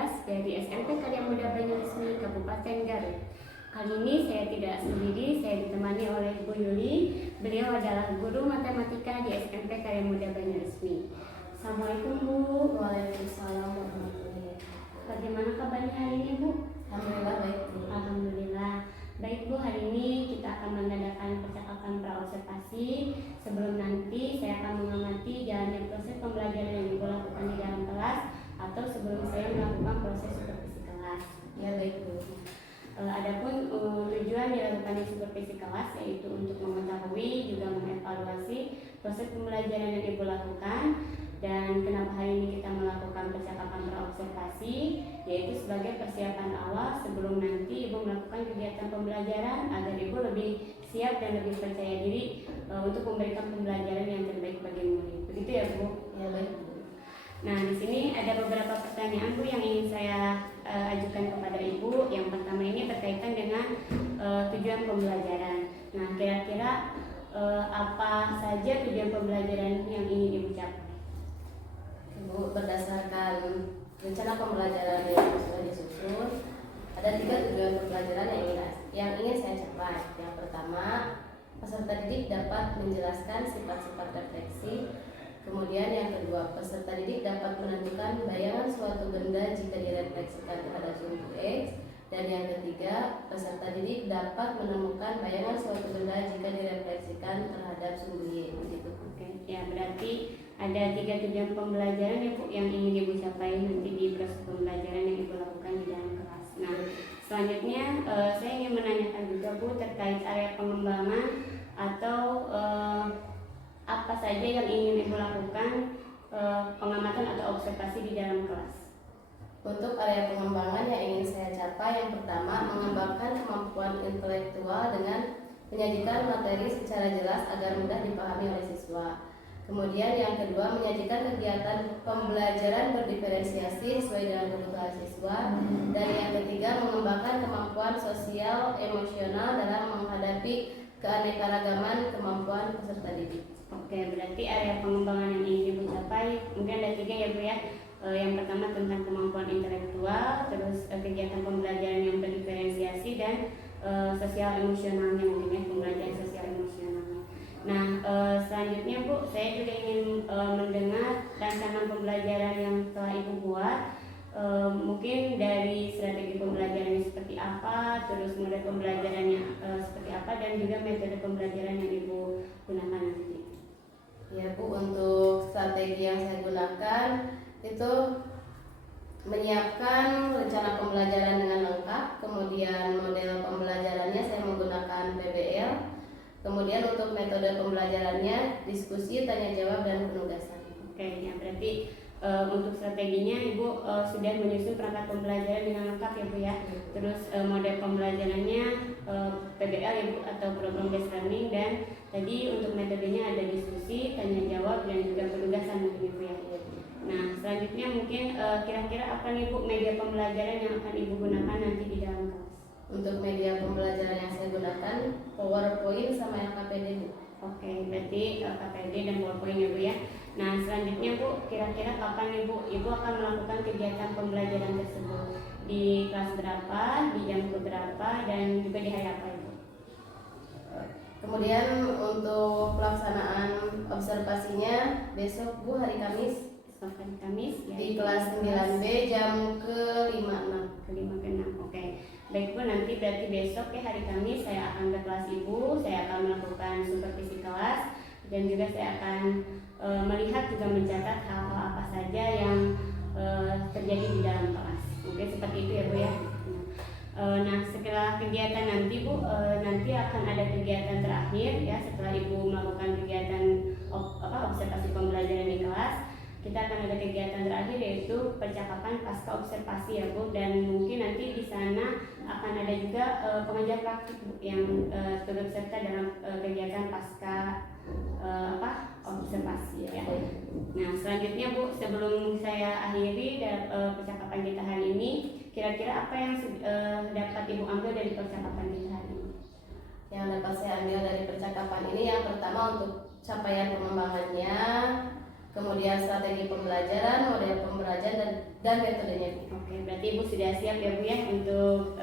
kelas dari SMP Karya Muda Banyuresmi Kabupaten Garut. Kali ini saya tidak sendiri, saya ditemani oleh Bu Yuli. Beliau adalah guru matematika di SMP Karya Muda Banyuresmi. Assalamualaikum Bu. Waalaikumsalam warahmatullahi wabarakatuh. Bagaimana kabarnya hari ini Bu? Alhamdulillah baik. Alhamdulillah. Baik Bu, hari ini kita akan mengadakan percakapan praobservasi. Sebelum nanti saya akan mengamati jalannya proses pembelajaran yang Ibu lakukan di dalam kelas atau sebelum saya melakukan proses supervisi kelas. Ya baik Bu. Adapun tujuan dilakukannya supervisi kelas yaitu untuk mengetahui juga mengevaluasi proses pembelajaran yang Ibu lakukan. Dan kenapa hari ini kita melakukan percakapan praobservasi, yaitu sebagai persiapan awal sebelum nanti Ibu melakukan kegiatan pembelajaran agar Ibu lebih siap dan lebih percaya diri untuk memberikan pembelajaran yang terbaik bagi murid. Begitu ya Bu? Ya baik Bu. Nah, di sini ada beberapa pertanyaan Bu yang ingin saya ajukan kepada Ibu. Yang pertama ini berkaitan dengan tujuan pembelajaran. Nah, kira-kira apa saja tujuan pembelajaran yang ingin Ibu capai? Bu, berdasarkan rencana pembelajaran yang sudah disusun, ada 3 tujuan pembelajaran yang ingin saya capai. Yang pertama, peserta didik dapat menjelaskan sifat-sifat refleksi. Kemudian yang kedua, peserta didik dapat menentukan bayangan suatu benda jika direfleksikan terhadap sumbu X. Dan yang ketiga, peserta didik dapat menemukan bayangan suatu benda jika direfleksikan terhadap sumbu Y. Begitu. Oke, ya berarti ada 3 tujuan pembelajaran ya Bu yang ingin Ibu capai nanti di proses pembelajaran yang Ibu lakukan di dalam kelas. Nah, selanjutnya saya ingin menanyakan juga Bu terkait area pengembangan atau apa saja yang ingin Ibu lakukan pengamatan atau observasi di dalam kelas. Untuk area pengembangan yang ingin saya capai, yang pertama, mengembangkan kemampuan intelektual dengan menyajikan materi secara jelas agar mudah dipahami oleh siswa. Kemudian yang kedua, menyajikan kegiatan pembelajaran berdiferensiasi sesuai dengan kebutuhan siswa. Dan yang ketiga, mengembangkan kemampuan sosial emosional dalam menghadapi keanekaragaman kemampuan peserta didik. Oke, berarti area pengembangan yang ingin Ibu capai mungkin ada 3 ya Bu ya. Yang pertama tentang kemampuan intelektual, terus kegiatan pembelajaran yang berdiferensiasi dan sosial emosionalnya mungkin ya, pembelajaran sosial emosionalnya. Nah, selanjutnya Bu, saya juga ingin mendengar rancangan pembelajaran yang telah Ibu buat. Mungkin dari strategi pembelajarannya seperti apa, terus model pembelajarannya seperti apa, dan juga metode pembelajaran yang Ibu gunakan nanti. Ya Bu, untuk strategi yang saya gunakan itu menyiapkan rencana pembelajaran dengan lengkap. Kemudian model pembelajarannya saya menggunakan PBL. Kemudian untuk metode pembelajarannya diskusi, tanya jawab, dan penugasan. Oke, ya berarti untuk strateginya Ibu sudah menyusun perangkat pembelajaran dengan lengkap ya Bu ya. Terus model pembelajarannya PBL ya Bu atau program based learning, dan tadi untuk metodenya ada diskusi, tanya jawab, dan juga penugasan mungkin Ibu ya. Nah, selanjutnya mungkin kira-kira apa nih Bu media pembelajaran yang akan Ibu gunakan nanti di dalam kelas? Untuk media pembelajaran yang saya gunakan PowerPoint sama LKPD Bu. Oke, berarti LKPD dan PowerPoint ya Bu ya. Nah, selanjutnya Bu, kira-kira kapan Ibu akan melakukan kegiatan pembelajaran tersebut? Di kelas berapa, di jam berapa, dan juga di hari apa Ibu? Kemudian untuk pelaksanaan observasinya besok Bu, hari Kamis. Hari Kamis ya, di kelas 9B jam ke-5-6. ke-5 ke-6. Oke. Baik Bu, nanti berarti besok ya hari Kamis saya akan ke kelas Ibu, saya akan melakukan supervisi kelas, dan juga saya akan melihat juga mencatat hal-hal apa saja yang terjadi di dalam kelas. Mungkin seperti itu ya Bu ya. Nah, setelah kegiatan nanti Bu, nanti akan ada kegiatan terakhir ya setelah Ibu melakukan kegiatan observasi pembelajaran di kelas. Kita akan ada kegiatan terakhir yaitu percakapan pasca observasi ya Bu, dan mungkin nanti di sana akan ada juga pengajar praktik Bu yang turut serta dalam kegiatan pasca observasi ya. Nah, selanjutnya Bu, sebelum saya akhiri percakapan kita hari ini, kira-kira apa yang dapat Ibu ambil dari percakapan kita hari ini? Yang dapat saya ambil dari percakapan ini, yang pertama untuk capaian pengembangannya, kemudian strategi pembelajaran, model pembelajaran dan metodenya. Oke, berarti Ibu sudah siap ya Bu ya untuk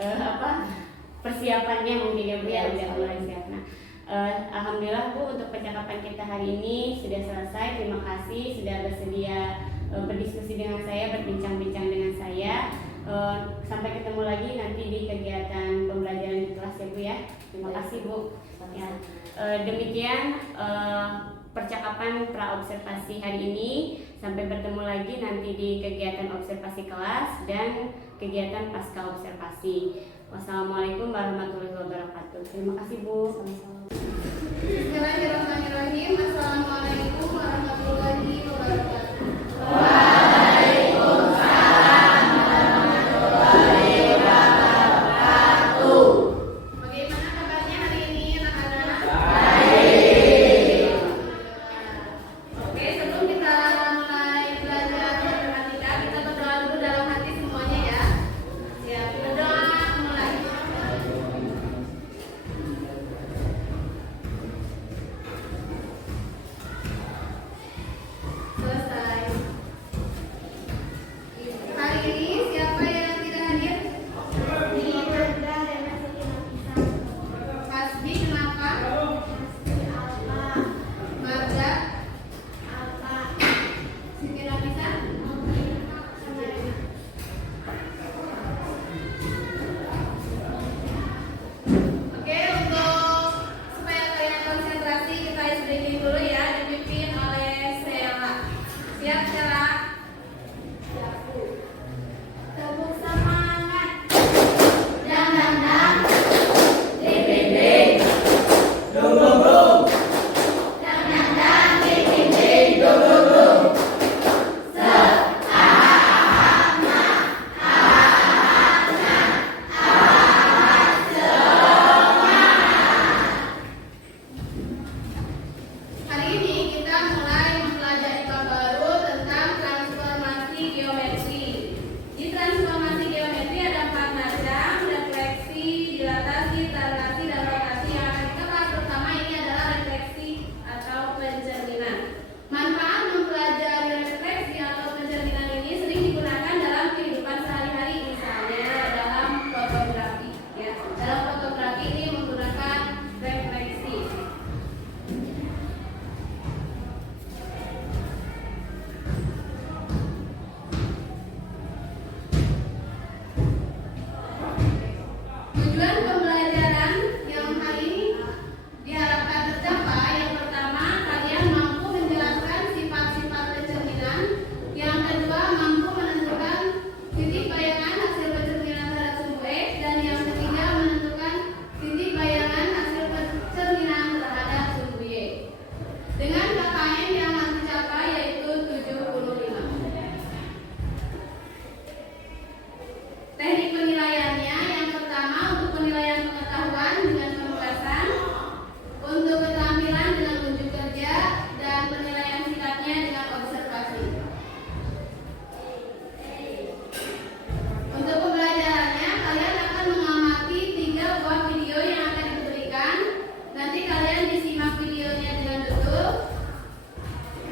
persiapannya mungkin ya Bu ya, udah mulai siap. Nah, alhamdulillah Bu, untuk percakapan kita hari ini sudah selesai. Terima kasih sudah bersedia berdiskusi dengan saya, berbincang-bincang dengan saya. Sampai ketemu lagi nanti di kegiatan pembelajaran di kelas ya Bu ya. Terima kasih Bu. Ya, demikian percakapan pra-observasi hari ini. Sampai bertemu lagi nanti di kegiatan observasi kelas dan kegiatan pasca observasi. Wassalamualaikum warahmatullahi wabarakatuh. Terima kasih Bu. Bismillahirrahmanirrahim. Assalamualaikum warahmatullahi wabarakatuh. Bagaimana kabarnya hari ini anak-anak? Oke, sebelum kita mulai belajar matematika, kita berdoa dulu dalam hati semuanya ya. Siap, berdoa mulai. Selesai. Hari ini siapa yang tidak hadir? Hasbi, kenapa? Marga? Siti Nafisa? Oke, untuk supaya kalian konsentrasi, kita breaking dulu ya, dipimpin oleh Sela. Siap, Sela? Tepuk semangat. Dang dang dang. Ding ding ding. Dong dong dong. Dang dang dang. Ding ding ding. Dong dong dong. Hari ini kita mulai mempelajari bab baru tentang transformasi geometri. Di transformasi geometri ada 4 macam: refleksi, dilatasi, translasi, dan rotasi. Yang akan kita bahas pertama ini adalah refleksi atau pencerminan. Manfaat mempelajari refleksi atau pencerminan ini sering digunakan dalam kehidupan sehari-hari, misalnya dalam fotografi. Ya, dalam fotografi ini menggunakan refleksi. Tujuan pembelajaran yang hari ini diharapkan tercapai: yang pertama, kalian mampu menjelaskan sifat-sifat pencerminan; yang kedua, mampu menentukan titik bayangan hasil pencerminan terhadap sumbu X; dan yang ketiga, menentukan titik bayangan hasil pencerminan terhadap sumbu Y dengan KKM yang harus dicapai yaitu 75. Teknik penilaiannya, yang pertama untuk penilaian pengetahuan dengan penugasan, untuk keterampilan dengan unjuk kerja, dan penilaian sikapnya dengan observasi. Untuk pembelajarannya, kalian akan mengamati 3 buah video yang akan diberikan. Nanti kalian disimak videonya dengan betul.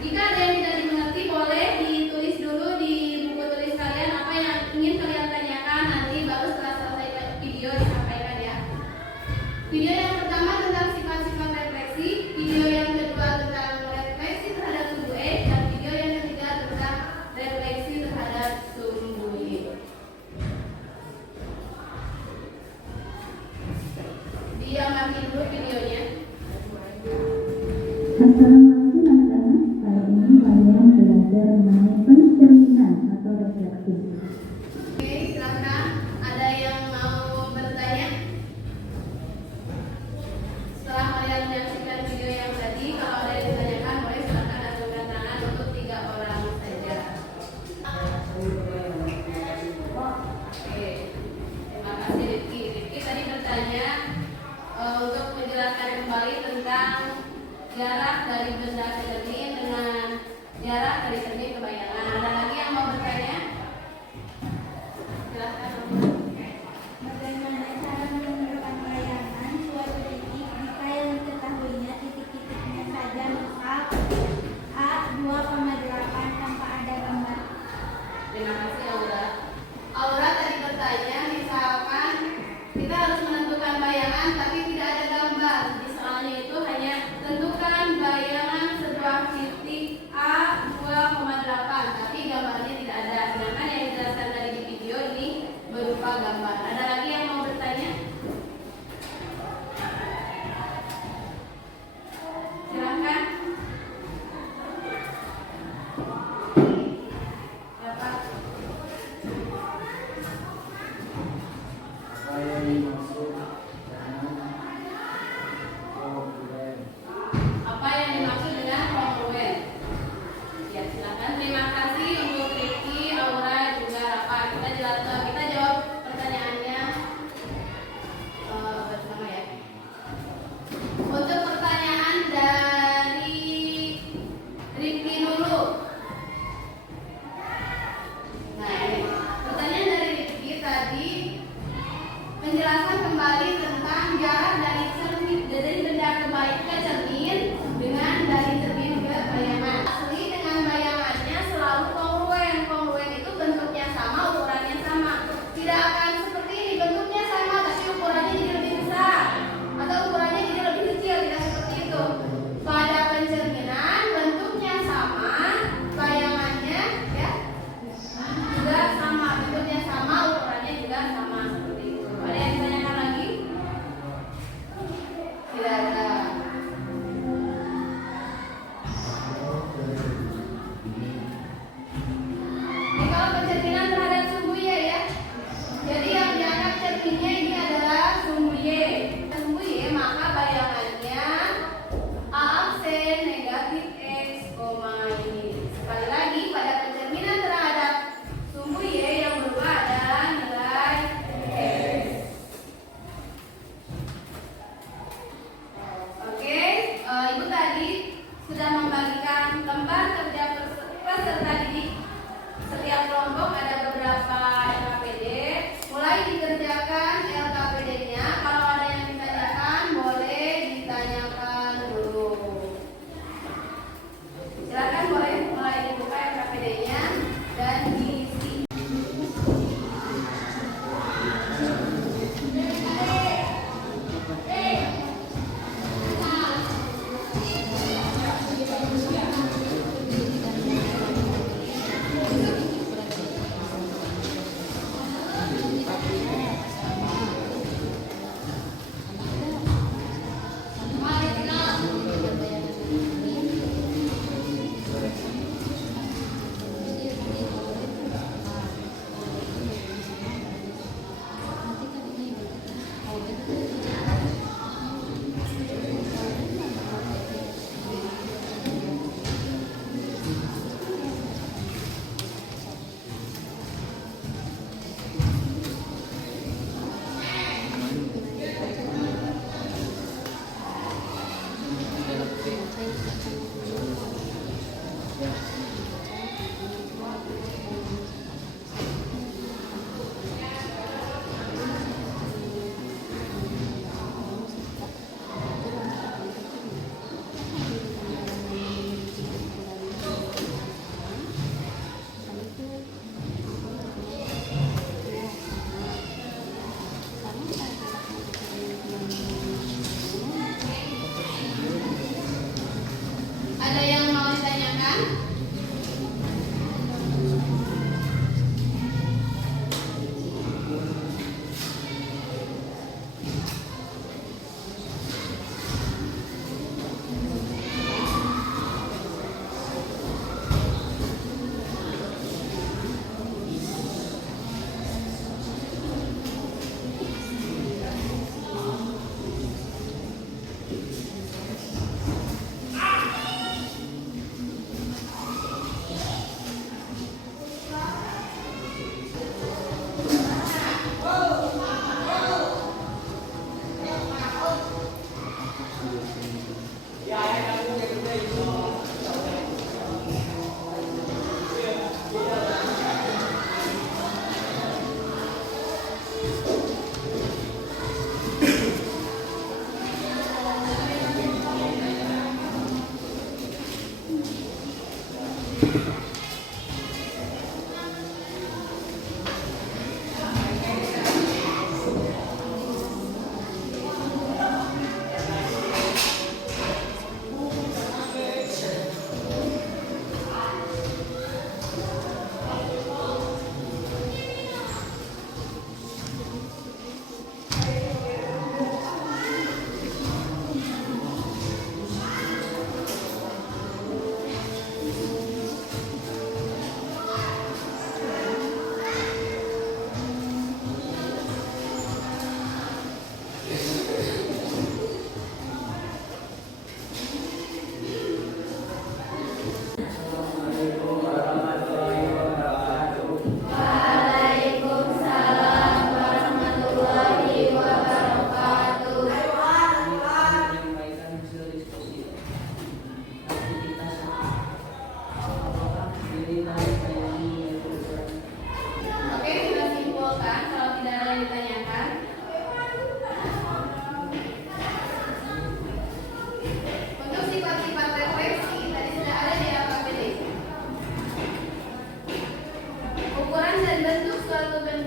Jika ada yang tidak dimengerti, boleh ditulis dulu di buku tulis kalian apa yang ingin kalian tanyakan. Nanti baru setelah selesai video disampaikan ya. Video yang pertama tentang sifat-sifat refleksi, video yang kedua tentang refleksi terhadap sumbu X, dan video yang ketiga tentang refleksi terhadap sumbu Y. Diamati dulu videonya. Assalamualaikum anak-anak. Kali ini kalian belajar mengenai pencerminan atau refleksi. Oke, silakan. Ada yang mau bertanya? Setelah kalian menyaksikan video yang tadi, kalau ada yang ditanyakan, boleh silakan acungkan tangan untuk 3 orang saja. Oke, terima kasih Rifki. Rifki tadi bertanya untuk menjelaskan kembali tentang jarak dari benda ke cermin dengan jarak dari cermin ke bayangan. Ada lagi yang mau bertanya? Silakan. Bagaimana cara menentukan bayangan suatu titik jika yang diketahuinya titik-titiknya saja misal A 2,8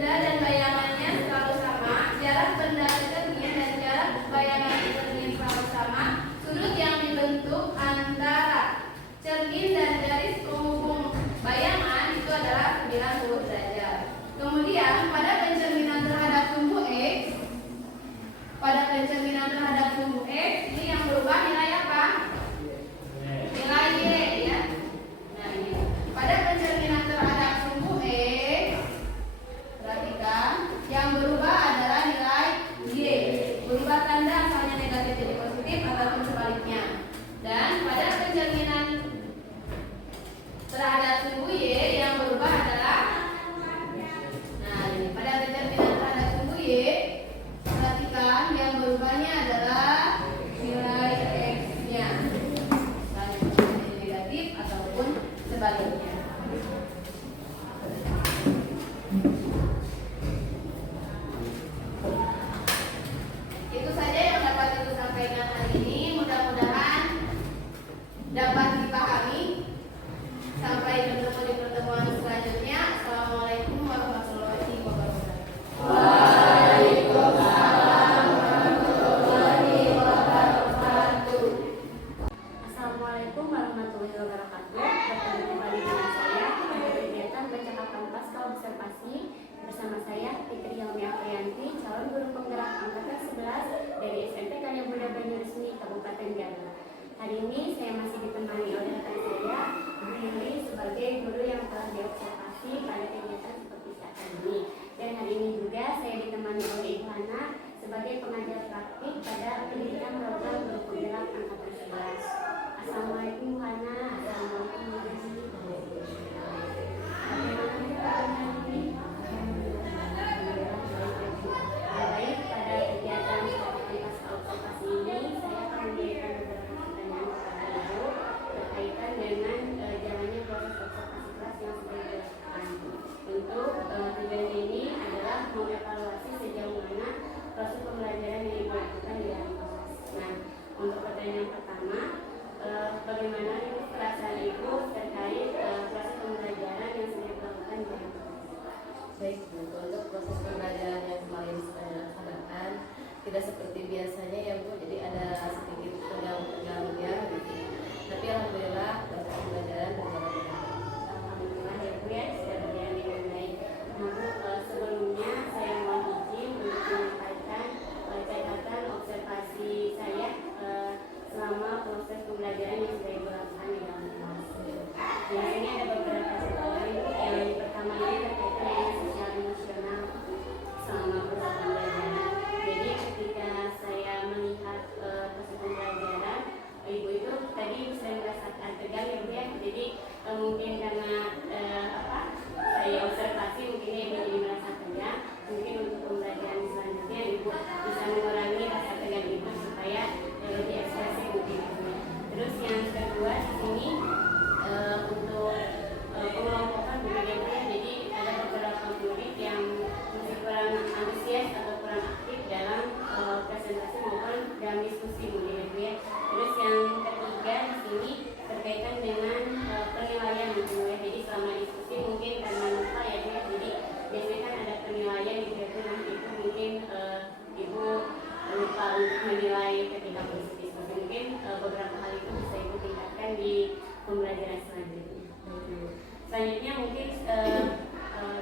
benda dan bayangannya selalu sama, jarak benda ke cermin dan jarak bayangan ke cermin selalu sama, sudut yang dibentuk antara cermin dan garis penghubung bayangan itu adalah 90 derajat. Kemudian pada pencerminan terhadap sumbu X, ini yang berubah nilai apa? Nilai Y, ya. Nah, ini. Pada pencerminan terhadap sumbu X, perhatikan, yang berubah adalah nilai Y. Berubah tanda asalnya negatif jadi positif ataupun sebaliknya. Dan pada pencerminan terhadap sumbu Y, yang berubah adalah, nah ini, pada pencerminan terhadap sumbu Y, perhatikan yang berubahnya adalah nilai X-nya. Tanda jadi negatif ataupun sebaliknya. Itu saja yang dapat Ibu sampaikan hari ini. Mudah-mudahan dapat dipahami. Sampai bertemu di pertemuan selanjutnya. Assalamualaikum warahmatullahi wabarakatuh. Assalamualaikum warahmatullahi wabarakatuh. Bertemu kembali dengan saya pada kegiatan percakapan pasca observasi bersama saya Fitri Helmi Afrianti, calon guru penggerak angkatan 11 dari SMP Karya Buddha Banyuresmi Kabupaten Garut. Hari ini saya masih ditemani oleh rekan saya, Bu Lili, sebagai guru yang telah diobservasi pada kegiatan seperti saat ini. Dan hari ini juga saya ditemani oleh Ibu Hana sebagai pengajar praktik pada pendidikan program guru penggerak angkatan 11. Assalamualaikum Bu Hana. Assalamualaikum Bu Lili. Baik, pada kegiatan pasca observasi ini saya akan memberikan beberapa pertanyaan kepada Ibu berkaitan dengan jalannya proses observasi kelas yang sudah dilakukan. Untuk tujuan ini adalah mengevaluasi sejauh mana proses pembelajaran yang Ibu lakukan di dalam kelas. Nah, untuk pertanyaan pertama, bagaimana perasaan Ibu terkait proses pembelajaran yang sudah dilakukan di dalam kelas? Baik, Bu. Untuk proses pembelajaran yang kemarin saya laksanakan tidak seperti biasanya ya Bu, jadi ada sedikit tegang-tegangnya gitu. Tapi alhamdulillah proses pembelajaran berjalan dengan baik. Alhamdulillah ya Bu ya, sudah berjalan dengan baik. Nah Bu, sebelumnya saya mohon izin untuk menyampaikan catatan observasi saya selama proses pembelajaran yang sudah Ibu lakukan di dalam kelas. Biasanya ada beberapa catatan. Yang pertama ini terkait dengan sosial emosional selama proses pembelajaran. Jadi ketika saya melihat proses pembelajaran, Ibu itu tadi saya merasakan tegang ya Bu ya. Jadi mungkin karena saya observasi mungkin Ibu jadi merasa tegang. Mungkin untuk pembelajaran selanjutnya Ibu bisa mengurangi rasa tegang Ibu supaya lebih ekspresif mungkin Ibu. Terus yang kedua di sini untuk pengelompokan begitu ya. Jadi ada beberapa murid yang masih kurang antusias atau kurang aktif dalam presentasi maupun dalam diskusi mungkin ya. Terus yang ketiga di sini berkaitan dengan penilaian mungkin ya. Jadi selama diskusi mungkin karena lupa ya Bu ya. Jadi biasanya kan ada penilaian gitu ya. Nah itu mungkin Ibu lupa untuk menilai ketika proses diskusi. Mungkin beberapa hal itu bisa Ibu tingkatkan di pembelajaran selanjutnya. Selanjutnya mungkin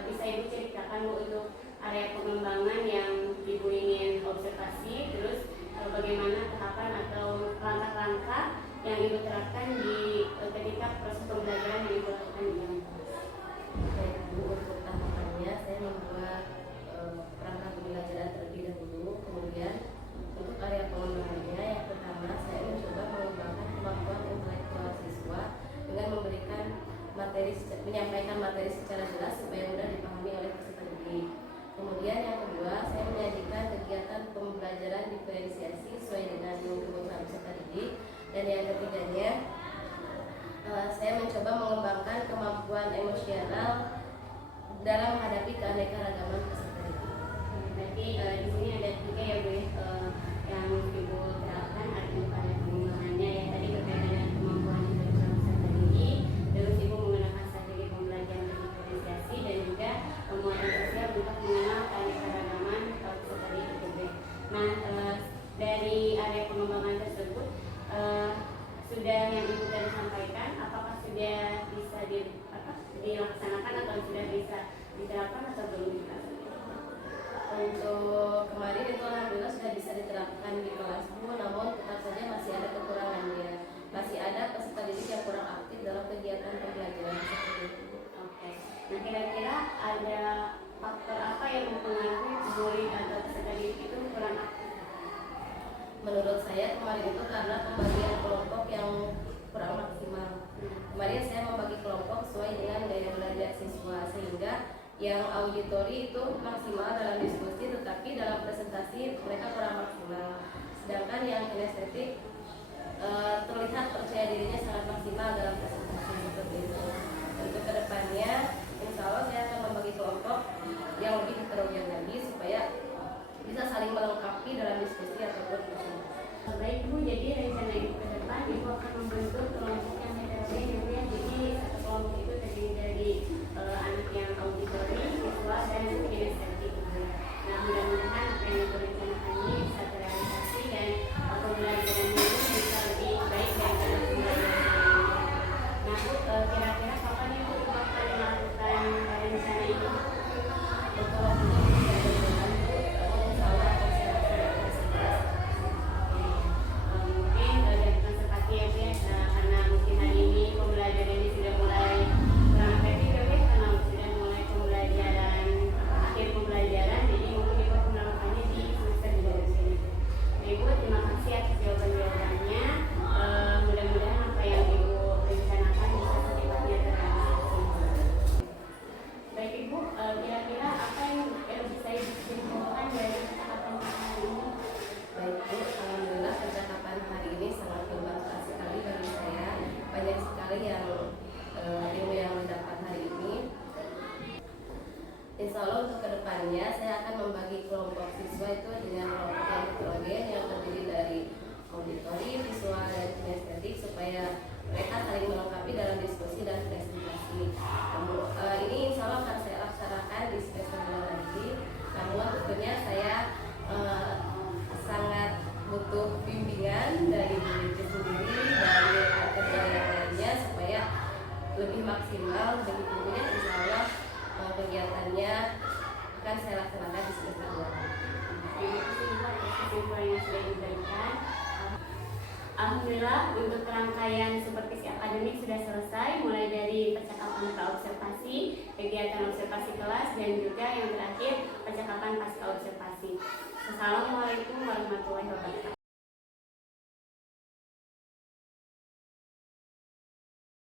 bisa Ibu ceritakan Bu untuk area pengembangan yang Ibu ingin observasi, terus bagaimana tahapan atau langkah-langkah yang Ibu terapkan di ketika proses pembelajaran yang Ibu lakukan di dalam kelas. Baik Bu, untuk tahapannya saya membuat perangkat pembelajaran terlebih dahulu. Kemudian untuk area pengembangannya, yang pertama saya mencoba mengembangkan kemampuan intelektual siswa dengan menyampaikan materi secara jelas supaya mudah dipahami oleh peserta didik. Kemudian yang kedua, keanekaragaman peserta didik IPB. Nah, dari area pengembangan tersebut sudah yang Ibu tadi sampaikan, apakah sudah bisa dilaksanakan atau sudah bisa diterapkan atau belum diterapkan? Untuk kemarin itu alhamdulillah sudah bisa diterapkan di kelas Bu, namun tetap saja masih ada kekurangannya. Masih ada peserta didik yang kurang aktif dalam kegiatan pembelajaran seperti itu. Oke. Nah, kira-kira ada faktor apa yang mempengaruhi murid atau peserta didik itu kurang aktif? Menurut saya kemarin itu karena pembagian kelompok yang kurang maksimal. Kemarin saya membagi kelompok sesuai dengan gaya belajar siswa, sehingga yang auditori itu maksimal dalam diskusi, tetapi dalam presentasi mereka kurang maksimal. Sedangkan yang kinestetik terlihat percaya dirinya sangat maksimal dalam presentasi seperti itu. Untuk kedepannya, insya Allah saya akan membagi kelompok yang lebih heterogen lagi supaya bisa saling melengkapi dalam diskusi ataupun presentasi. Baik Bu, jadi rencana Ibu ke depan Ibu akan membentuk kelompok yang heterogen ya. Jadi satu kelompok itu terdiri dari anak yang auditori, siswa, dan kinestetik. Nah, mudah-mudahan apa yang Ibu rencanakan ini bisa terrealisasi dan pembelajaran ini bisa lebih baik daripada pembelajaran sebelumnya. Nah Bu, kira-kira kapan Ibu akan melakukan rencana ini? Untuk waktunya bisa berjalan Bu, insya Allah akan saya laksanakan. Mungkin dari konservasi ya Bu ya, karena mungkin hari ini pembelajaran ini sudah mulai kurang efektif ya Bu ya, karena sudah mulai pembelajaran akhir pembelajaran, jadi mungkin Ibu akan melakukannya di semester di bawah sini. Nah, Ibu terima kasih atas jawaban-jawabannya. Mudah-mudahan apa yang Ibu rencanakan bisa secepatnya terrealisasi. Baik Ibu, kira-kira apa yang bisa Ibu simpulkan dari percakapan kita hari ini? Baik Bu, alhamdulillah percakapan hari ini sangat bermanfaat sekali bagi saya. Banyak sekali yang ilmu yang didapat hari ini. Insya Allah untuk kedepannya saya akan membagi kelompok siswa itu dengan kelompok yang heterogen yang terdiri dari auditori, visual, dan kinestetik supaya mereka saling melengkapi dalam diskusi dan presentasi. Ini insya Allah akan saya laksanakan di semester nanti. Namun tentunya saya sangat butuh bimbingan dari diri sendiri, dari kerja yang lainnya supaya lebih maksimal. Begitunya insya Allah kegiatannya akan saya laksanakan di semester 2. Terima kasih Bu atas kesimpulan yang sudah diberikan. Alhamdulillah untuk rangkaian supervisi akademik sudah selesai, mulai dari percakapan praobservasi, kegiatan observasi kelas, dan juga yang terakhir percakapan pasca observasi. Assalamualaikum warahmatullahi wabarakatuh.